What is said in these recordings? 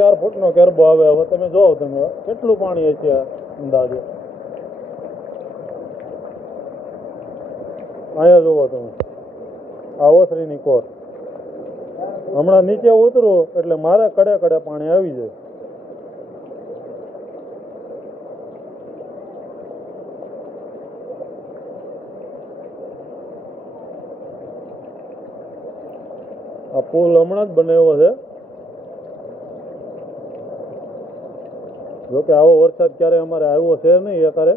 4 ફૂટનો કેરબો આવે. હવે તમે જોવો તમે કેટલું પાણી છે અંદાજે. અહીંયા જોવો તમે આ ઓસરીની કોર. હમણાં નીચે ઉતરું એટલે મારે કડે કડે પાણી આવી જાય. આ પુલ હમણાં જ બનાવ્યો છે. જોકે આવો વરસાદ ક્યારે અમારે આવ્યો છે નહીં અત્યારે.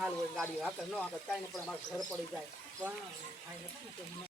હાલો ગાડી આગળ ન આગળ કાંઈ નહીં પણ અમારે ઘર પડી જાય પણ